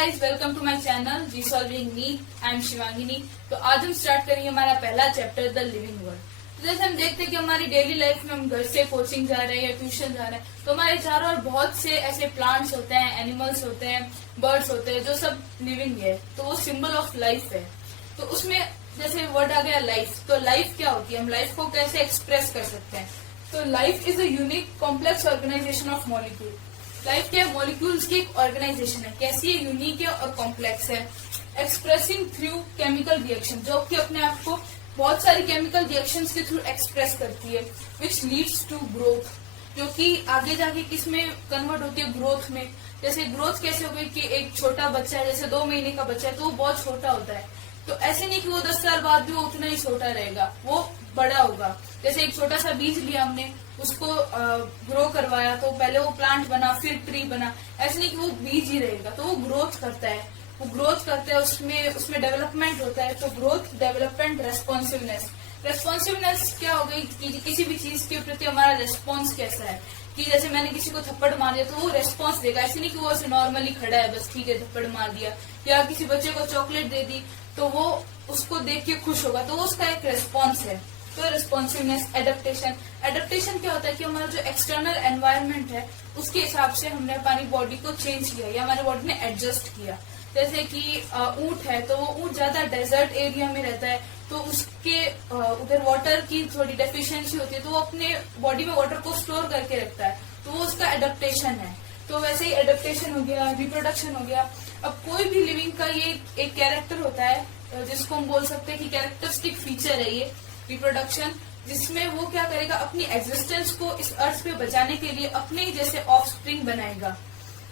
Guys, welcome to my channel G solving need. I am Shivangini. तो आज हम start करेंगे हमारा पहला चैप्टर द लिविंग वर्ल्ड। तो जैसे हम देखते हैं कि हमारी डेली लाइफ में हम घर से कोचिंग जा रहे हैं या ट्यूशन जा रहे हैं, तो हमारे चारों ओर बहुत से ऐसे प्लांट्स होते हैं, एनिमल्स होते हैं, बर्ड्स होते हैं, जो सब लिविंग है। तो वो सिंबल ऑफ लाइफ है। तो उसमें जैसे वर्ड आ गया लाइफ, तो लाइफ क्या होती है, हम लाइफ को कैसे एक्सप्रेस कर सकते हैं। तो life is a unique complex organisation of molecule. Life क्या है, मॉलिक्यूल्स की एक ऑर्गेनाइजेशन है। कैसी है, यूनिक है और कॉम्प्लेक्स है। एक्सप्रेसिंग थ्रू केमिकल रिएक्शन, जो कि अपने आप को बहुत सारी केमिकल रिएक्शंस के थ्रू एक्सप्रेस करती है, विच लीड्स टू ग्रोथ, जो कि आगे जाके किसमें कन्वर्ट होती है, ग्रोथ में। जैसे ग्रोथ कैसे हो गई कि एक छोटा बच्चा है, जैसे 2 महीने का बच्चा है, तो वो बहुत छोटा होता है। तो ऐसे नहीं कि वो 10 साल बाद भी वो उतना ही छोटा रहेगा, वो बड़ा होगा। जैसे एक छोटा सा बीज लिया हमने, उसको ग्रो करवाया, तो पहले वो प्लांट बना, फिर ट्री बना। ऐसे नहीं कि वो बीज ही रहेगा, तो वो ग्रोथ करता है, उसमें डेवलपमेंट होता है। तो ग्रोथ, डेवलपमेंट, रेस्पॉन्सिवनेस। रेस्पॉन्सिवनेस क्या हो गई कि किसी भी चीज के प्रति हमारा रेस्पॉन्स कैसा है। कि जैसे मैंने किसी को थप्पड़ मार दिया, तो वो रेस्पॉन्स देगा। ऐसे नहीं कि वो ऐसे नॉर्मली खड़ा है, बस ठीक है थप्पड़ मार दिया। या किसी बच्चे को चॉकलेट दे दी, तो वो उसको देख के खुश होगा, तो वो उसका एक रेस्पॉन्स है। तो रिस्पॉन्सिवनेस। एडेप्टेशन। एडेप्टेशन क्या होता है कि हमारा जो एक्सटर्नल एनवायरनमेंट है, उसके हिसाब से हमने हमारी बॉडी को चेंज किया या हमारी बॉडी ने एडजस्ट किया। जैसे कि ऊंट है, तो वो ऊंट ज्यादा डेजर्ट एरिया में रहता है, तो उसके उधर वाटर की थोड़ी डेफिशिएंसी होती है, तो वो अपने बॉडी में वाटर को स्टोर करके रखता है, तो वो उसका एडेप्टेशन है। तो वैसे ही एडेप्टेशन हो गया, रिप्रोडक्शन हो गया। अब कोई भी लिविंग का ये एक कैरेक्टर होता है, जिसको हम बोल सकते हैं कि कैरेक्टरिस्टिक फीचर है ये रिप्रोडक्शन, जिसमें वो क्या करेगा, अपनी एग्जिस्टेंस को इस अर्थ पे बचाने के लिए अपने ही जैसे ऑफस्प्रिंग बनाएगा,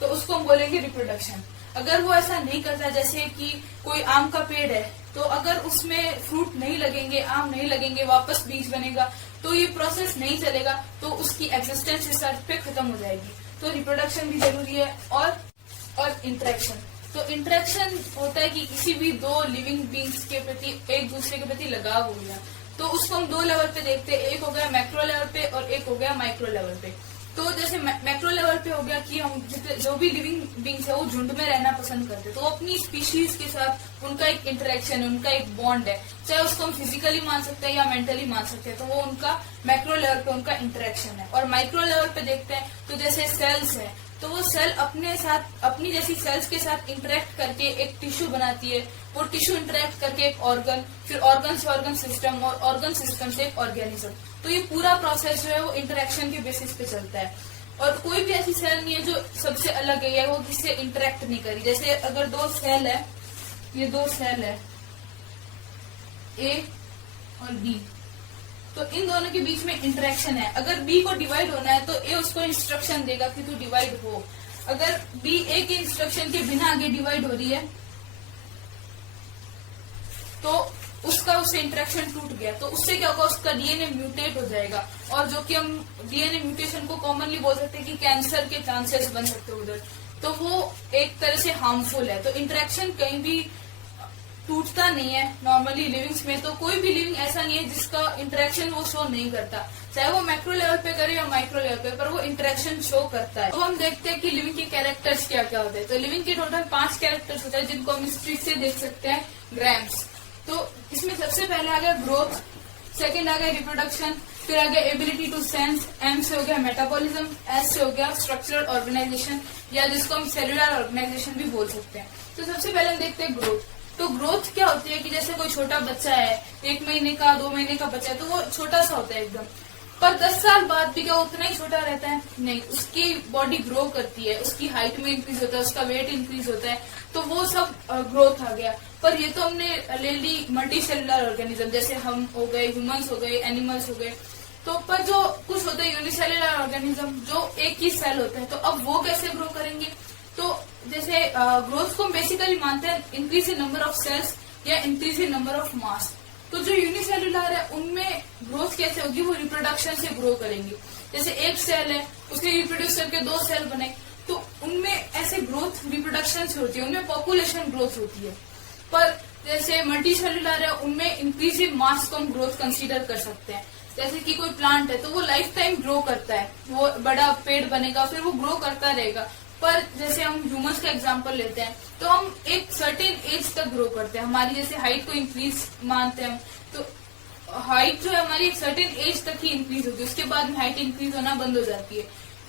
तो उसको हम बोलेंगे रिप्रोडक्शन। अगर वो ऐसा नहीं करता, जैसे कि कोई आम का पेड़ है, तो अगर उसमें फ्रूट नहीं लगेंगे, आम नहीं लगेंगे, वापस बीज बनेगा, तो ये प्रोसेस नहीं चलेगा, तो उसकी एग्जिस्टेंस इस अर्थ पे खत्म हो जाएगी। तो रिप्रोडक्शन भी जरूरी है। और इंटरेक्शन। तो इंटरेक्शन होता है कि किसी भी 2 लिविंग बींग्स के प्रति एक दूसरे के प्रति लगाव हो गया, तो उसको हम 2 लेवल पे देखते हैं। एक हो गया मैक्रो लेवल पे और एक हो गया माइक्रो लेवल पे। तो जैसे मैक्रो लेवल पे हो गया कि हम जो भी लिविंग बींग्स है, वो झुंड में रहना पसंद करते हैं, तो अपनी स्पीशीज के साथ उनका एक इंटरेक्शन है, उनका एक बॉन्ड है। चाहे उसको हम फिजिकली मान सकते हैं या मेंटली मान सकते हैं, तो वो उनका मैक्रो लेवल पे उनका इंटरेक्शन है। और माइक्रो लेवल पे देखते हैं, तो जैसे सेल्स है, तो वो सेल अपने साथ, अपनी जैसी सेल्स के साथ इंटरेक्ट करके एक टिश्यू बनाती है। वो टिश्यू इंटरेक्ट करके एक ऑर्गन, फिर ऑर्गन से ऑर्गन सिस्टम, और ऑर्गन सिस्टम से एक ऑर्गेनिज्म। तो ये पूरा प्रोसेस जो है वो इंटरेक्शन के बेसिस पे चलता है। और कोई भी ऐसी सेल नहीं है जो सबसे अलग है या वो किससे इंटरेक्ट नहीं करी। जैसे अगर 2 सेल है, ये 2 सेल है, ए और बी, तो इन दोनों के बीच में इंटरेक्शन है। अगर बी को डिवाइड होना है, तो ए उसको इंस्ट्रक्शन देगा कि तू डिवाइड हो। अगर बी ए के इंस्ट्रक्शन के बिना आगे डिवाइड हो रही है, तो उससे इंटरेक्शन टूट गया, तो उससे क्या होगा, उसका डीएनए म्यूटेट हो जाएगा। और जो कि हम डीएनए म्यूटेशन को कॉमनली बोल सकते हैं कि कैंसर के चांसेस बन सकते हैं उधर, तो वो एक तरह से हार्मफुल है। तो इंटरेक्शन कहीं भी टूटता नहीं है नॉर्मली लिविंग्स में। तो कोई भी लिविंग ऐसा नहीं है जिसका इंटरेक्शन वो शो नहीं करता, चाहे वो मैक्रो लेवल पे करे या माइक्रो लेवल पे, पर वो इंटरेक्शन शो करता है। तो हम देखते हैं कि लिविंग के कैरेक्टर्स क्या क्या होते हैं। तो लिविंग के टोटल 5 कैरेक्टर्स होते हैं, जिनको हम इस ट्रिक से देख सकते हैं, ग्राम्स। तो इसमें सबसे पहले आ गया ग्रोथ, सेकंड आ गया रिप्रोडक्शन, फिर आ गया एबिलिटी टू सेंस, एम से हो गया मेटाबॉलिज्म, एस से हो गया स्ट्रक्चरल ऑर्गेनाइजेशन, या जिसको हम सेल्यूलर ऑर्गेनाइजेशन भी बोल सकते हैं। तो सबसे पहले हम देखते हैं ग्रोथ। तो ग्रोथ क्या होती है कि जैसे कोई छोटा बच्चा है, 1 महीने का, 2 महीने का बच्चा है, तो वो छोटा सा होता है एकदम, पर 10 साल बाद भी क्या उतना ही छोटा रहता है? नहीं, उसकी बॉडी ग्रो करती है, उसकी हाइट में इंक्रीज होता है, उसका वेट इंक्रीज होता है, तो वो सब ग्रोथ आ गया। पर ये तो हमने ले ली मल्टी सेलुलर ऑर्गेनिज्म, जैसे हम हो गए, ह्यूमंस हो गए, एनिमल्स हो गए। तो पर जो कुछ होते हैं यूनिसेलुलर ऑर्गेनिज्म, जो एक ही सेल होते हैं, तो अब वो कैसे ग्रो करेंगे? तो जैसे ग्रोथ को हम बेसिकली मानते हैं increase in number of cells या increase in number of mass. तो जो यूनिसेलुलर है, उनमें ग्रोथ कैसे होगी, वो रिप्रोडक्शन से ग्रो करेंगे। जैसे एक सेल है, उसने रिप्रोड्यूस करके 2 सेल बने, तो उनमें ऐसे ग्रोथ रिप्रोडक्शन से होती है, उनमें पॉपुलेशन ग्रोथ होती है। पर जैसे मल्टी सेलुलर है, उनमें इंक्रीज इन मास को हम ग्रोथ कंसीडर कर सकते हैं। जैसे कि कोई प्लांट है, तो वो लाइफ टाइम ग्रो करता है, वो बड़ा पेड़ बनेगा, फिर वो ग्रो करता रहेगा। पर जैसे हम ह्यूमंस का एग्जांपल लेते हैं तो हम एक सर्टेन एज तक ग्रो करते हैं, हमारी जैसे हाइट को इंक्रीज मानते हैं, तो हाइट जो है हमारी एक सर्टेन एज तक ही इंक्रीज होती है, उसके बाद में हाइट इंक्रीज होना बंद हो जाती है।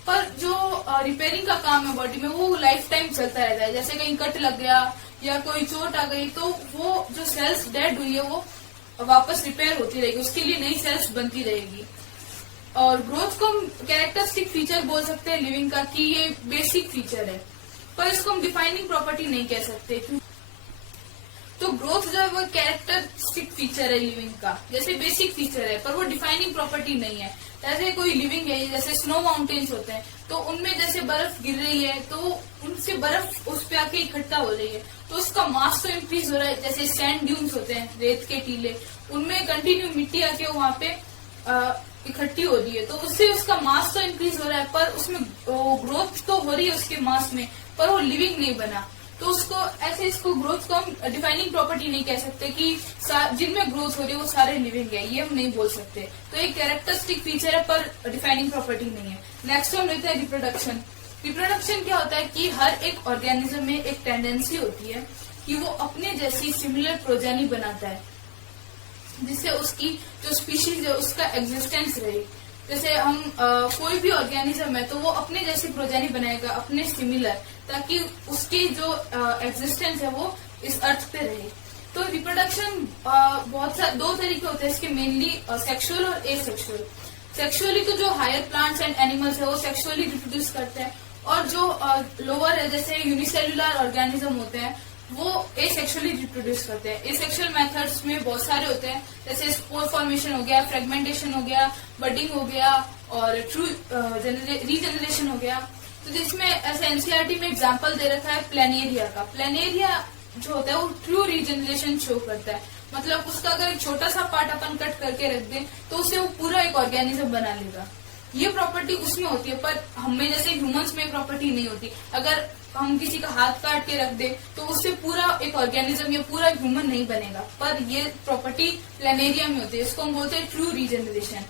पर जो रिपेयरिंग का काम है बॉडी में वो लाइफ टाइम चलता रहता है, जैसे कहीं कट लग गया या कोई चोट आ गई तो वो जो सेल्स डेड हुई है वो वापस रिपेयर होती रहेगी, उसके लिए नई सेल्स बनती रहेगी। और ग्रोथ को हम कैरेक्टरिस्टिक फीचर बोल सकते हैं लिविंग का कि ये बेसिक फीचर है, पर इसको हम डिफाइनिंग प्रॉपर्टी नहीं कह सकते। तो ग्रोथ जो है वो कैरेक्टरिस्टिक फीचर है लिविंग का, जैसे बेसिक फीचर है, पर वो डिफाइनिंग प्रॉपर्टी नहीं है। जैसे कोई लिविंग है, जैसे स्नो माउंटेन्स होते हैं, तो उनमें जैसे बर्फ गिर रही है तो उनसे बर्फ उस पे आके इकट्ठा हो रही है, तो उसका मास तो इंक्रीज हो रहा है। जैसे सैंड ड्यून्स होते हैं, रेत के टीले, उनमें कंटिन्यू मिट्टी आके वहां पे इकट्ठी हो रही है, तो उससे उसका मास तो इंक्रीज हो रहा है, पर उसमें ग्रोथ तो हो रही है उसके मास में, पर वो लिविंग नहीं बना। तो उसको ऐसे इसको ग्रोथ को हम डिफाइनिंग प्रॉपर्टी नहीं कह सकते कि जिनमें ग्रोथ हो रही है वो सारे लिविंग है, ये हम नहीं बोल सकते। तो एक कैरेक्टरिस्टिक फीचर है पर डिफाइनिंग प्रॉपर्टी नहीं है। नेक्स्ट हम लेते हैं रिप्रोडक्शन। रिप्रोडक्शन क्या होता है कि हर एक ऑर्गेनिज्म में एक टेंडेंसी होती है कि वो अपने जैसी सिमिलर प्रोजेनी बनाता है, जिससे उसकी जो स्पीशीज है उसका एग्जिस्टेंस रहे। जैसे हम कोई भी ऑर्गेनिज्म है तो वो अपने जैसी प्रोजेनी बनाएगा, अपने सिमिलर, ताकि उसकी जो एग्जिस्टेंस है वो इस अर्थ पे रहे। तो रिप्रोडक्शन बहुत सारे दो तरीके होते हैं इसके, मेनली सेक्सुअल और एसेक्सुअल। सेक्सुअली तो जो हायर प्लांट्स एंड एनिमल्स है वो सेक्सुअली रिप्रोड्यूस करते हैं, और जो लोअर है जैसे यूनिसेल्युलर ऑर्गेनिज्म होते हैं वो एसेक्सुअली रिप्रोड्यूस करते हैं। एसेक्सुअल मेथड्स में बहुत सारे होते हैं, जैसे स्पोर फॉर्मेशन हो गया, फ्रेगमेंटेशन हो गया, बडिंग हो गया और ट्रू रीजनरेशन हो गया। तो जिसमें ऐसे एनसीईआरटी में एग्जांपल दे रखा है प्लेनेरिया का। प्लेनेरिया जो होता है वो ट्रू रीजनरेशन शो करता है, मतलब उसका अगर एक छोटा सा पार्ट अपन कट करके रख दें तो उसे वो पूरा एक ऑर्गेनिज्म बना लेगा। ये प्रॉपर्टी उसमें होती है, पर हमें जैसे ह्यूमंस में प्रॉपर्टी नहीं होती। अगर हम किसी का हाथ काट के रख दे तो उससे पूरा एक ऑर्गेनिज्म या पूरा ह्यूमन नहीं बनेगा, पर ये प्रॉपर्टी प्लेनेरिया में होती है, इसको हम बोलते हैं ट्रू रीजनरेशन।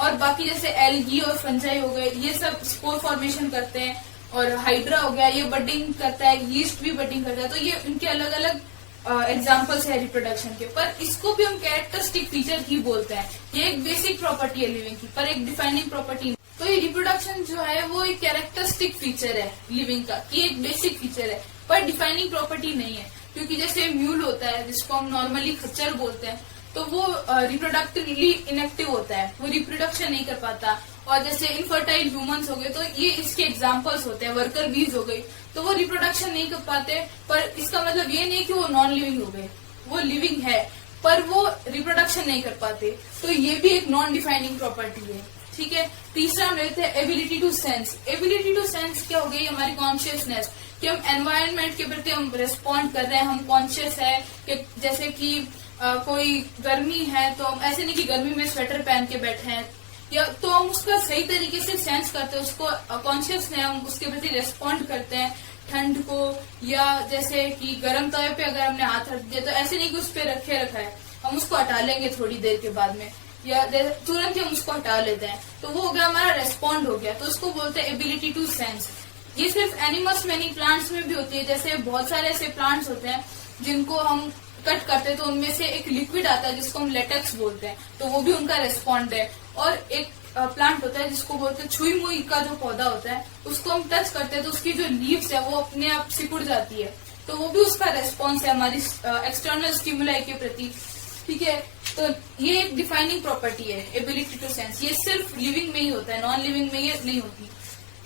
और बाकी जैसे एल्गी और फंजाई हो गए, ये सब स्पोर फॉर्मेशन करते हैं, और हाइड्रा हो गया ये बडिंग करता है, यीस्ट भी बडिंग करता है। तो ये इनके अलग अलग एग्जाम्पल्स है रिप्रोडक्शन के, पर इसको भी हम कैरेक्टरिस्टिक फीचर ही बोलते हैं। ये एक बेसिक प्रॉपर्टी है लिविंग की, पर एक डिफाइनिंग प्रॉपर्टी नहीं। तो ये रिप्रोडक्शन जो है वो एक कैरेक्टरिस्टिक फीचर है लिविंग का, कि एक बेसिक फीचर है, पर डिफाइनिंग प्रॉपर्टी नहीं है। क्योंकि जैसे म्यूल होता है जिसको हम नॉर्मली खच्चर बोलते हैं, तो वो रिप्रोडक्टिवली इनएक्टिव होता है, वो रिप्रोडक्शन नहीं कर पाता। और जैसे इनफर्टाइल ह्यूमंस हो गए तो ये इसके एग्जांपल्स होते हैं। वर्कर बीज हो गई तो वो रिप्रोडक्शन नहीं कर पाते, पर इसका मतलब ये नहीं कि वो नॉन लिविंग हो गए, वो लिविंग है पर वो रिप्रोडक्शन नहीं कर पाते। तो ये भी एक नॉन डिफाइनिंग प्रॉपर्टी है। ठीक है, तीसरा हम लेते हैं ability to sense. Ability to sense क्या हो गई? हमारी कॉन्शियसनेस, कि हम एनवायरनमेंट के प्रति हम रिस्पॉन्ड कर रहे हैं, हम कॉन्शियस है कि जैसे कि कोई गर्मी है तो हम ऐसे नहीं कि गर्मी में स्वेटर पहन के बैठे हैं, या तो हम उसका सही तरीके से सेंस करते हैं, उसको कॉन्शियस है, हम उसके प्रति रेस्पॉन्ड करते हैं ठंड को। या जैसे कि गर्म तवे पे अगर हमने हाथ रख दिया तो ऐसे नहीं कि उस पर रखा है, हम उसको हटा लेंगे थोड़ी देर के बाद में, या तुरंत ही हम उसको हटा लेते हैं, तो वो हो गया हमारा रेस्पॉन्ड हो गया। तो उसको बोलते हैं एबिलिटी टू सेंस। ये सिर्फ एनिमल्स में नहीं, प्लांट्स में भी होती है। जैसे बहुत सारे ऐसे प्लांट्स होते हैं जिनको हम कट करते हैं तो उनमें से एक लिक्विड आता है जिसको हम लेटेक्स बोलते हैं, तो वो भी उनका रेस्पॉन्ड है। और एक प्लांट होता है जिसको बोलते हैं छुई मुई का जो पौधा होता है, उसको हम टच करते हैं तो उसकी जो लीव्स है वो अपने आप सिकुड़ जाती है, तो वो भी उसका रेस्पॉन्स है हमारी एक्सटर्नल स्टिमुलाई के प्रति। ठीक है, तो ये एक डिफाइनिंग प्रॉपर्टी है एबिलिटी टू सेंस। ये सिर्फ लिविंग में ही होता है, नॉन लिविंग में ये नहीं होती।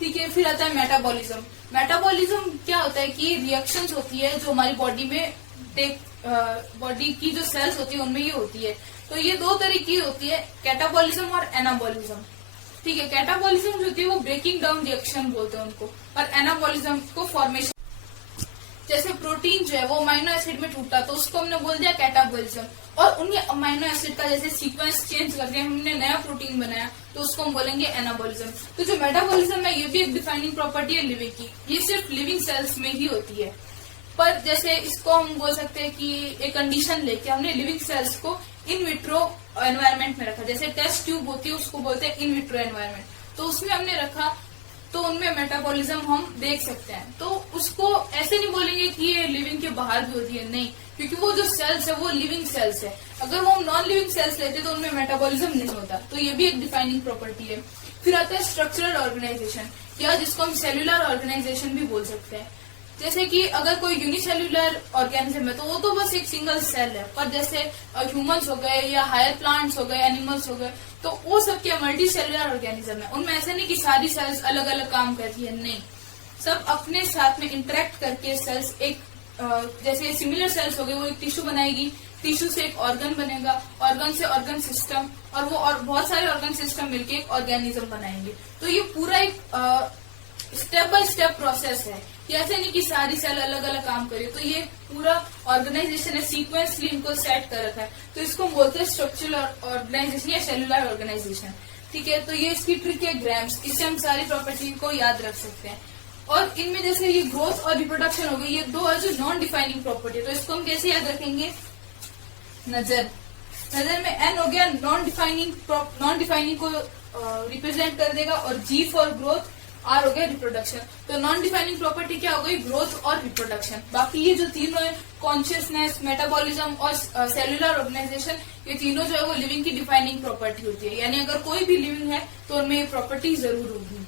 ठीक है, फिर आता है मेटाबॉलिज्म। मेटाबॉलिज्म क्या होता है कि रिएक्शंस होती है जो हमारी बॉडी में बॉडी की जो सेल्स होती है उनमें ये होती है। तो ये दो तरीके की होती है, कैटाबॉलिज्म और एनाबॉलिज्म। ठीक है, कैटाबॉलिज्म जो होती है वो ब्रेकिंग डाउन रिएक्शन बोलते हैं उनको, और एनाबॉलिज्म को फॉर्मेशन। जैसे प्रोटीन जो है वो अमाइनो एसिड में टूटा तो उसको हमने बोल दिया कैटाबॉलिज्म, और उन्हीं अमाइनो एसिड का जैसे सीक्वेंस चेंज करके हमने नया प्रोटीन बनाया तो उसको हम बोलेंगे एनाबॉलिज्म। तो जो मेटाबॉलिज्म है ये भी एक डिफाइनिंग प्रॉपर्टी है लिविंग की, ये सिर्फ लिविंग सेल्स में ही होती है। पर जैसे इसको हम बोल सकते हैं कि एक कंडीशन लेके हमने लिविंग सेल्स को इन विट्रो एनवायरनमेंट में रखा। जैसे टेस्ट ट्यूब होती है उसको बोलते हैं इन विट्रो एनवायरनमेंट, तो उसमें हमने रखा तो उनमें मेटाबॉलिज्म हम देख सकते हैं। तो उसको ऐसे नहीं बोलेंगे कि ये लिविंग के बाहर भी होती है, नहीं, क्योंकि वो जो सेल्स है वो लिविंग सेल्स है। अगर वो हम नॉन लिविंग सेल्स लेते तो उनमें मेटाबॉलिज्म नहीं होता। तो ये भी एक डिफाइनिंग प्रॉपर्टी है। फिर आता है स्ट्रक्चरल ऑर्गेनाइजेशन, या जिसको हम सेल्यूलर ऑर्गेनाइजेशन भी बोल सकते हैं। जैसे कि अगर कोई यूनिसेल्यूलर ऑर्गेनिज्म है तो वो तो बस एक सिंगल सेल है, पर जैसे ह्यूमंस हो गए या हायर प्लांट्स हो गए, एनिमल्स हो गए, तो वो सब क्या मल्टी सेल्यूलर ऑर्गेनिज्म है। उनमें ऐसा नहीं कि सारी सेल्स अलग अलग काम करती है, नहीं, सब अपने साथ में इंटरेक्ट करके सेल्स एक जैसे सिमिलर सेल्स हो गए, वो एक टिश्यू बनाएगी, टिश्यू से एक ऑर्गन बनेगा, ऑर्गन से ऑर्गन सिस्टम, और वो और बहुत सारे ऑर्गन सिस्टम मिलके एक ऑर्गेनिज्म बनाएंगे। तो ये पूरा एक स्टेप बाय स्टेप प्रोसेस है, ऐसे नहीं कि सारी सेल अलग अलग काम करे। तो ये पूरा ऑर्गेनाइजेशन है, सीक्वेंसली इनको सेट कर रखा है, तो इसको बोलते हैं स्ट्रक्चरल ऑर्गेनाइजेशन या सेलुलर ऑर्गेनाइजेशन। ठीक है, तो ये इसकी ट्रिक है ग्राम्स, इससे हम सारी प्रॉपर्टी को याद रख सकते हैं। और इनमें जैसे ये ग्रोथ और रिप्रोडक्शन हो गई, ये दो है जो नॉन डिफाइनिंग प्रॉपर्टी, तो इसको हम कैसे याद रखेंगे? नजर में एन हो गया नॉन डिफाइनिंग को रिप्रेजेंट कर देगा, और जी फॉर ग्रोथ, आर हो गया रिप्रोडक्शन। तो नॉन डिफाइनिंग प्रॉपर्टी क्या हो गई? ग्रोथ और रिप्रोडक्शन। बाकी ये जो तीनों है, कॉन्शियसनेस, मेटाबॉलिज्म और सेलुलर ऑर्गेनाइजेशन, ये तीनों जो है वो लिविंग की डिफाइनिंग प्रॉपर्टी होती है। यानी अगर कोई भी लिविंग है तो उनमें ये प्रॉपर्टी जरूर होगी।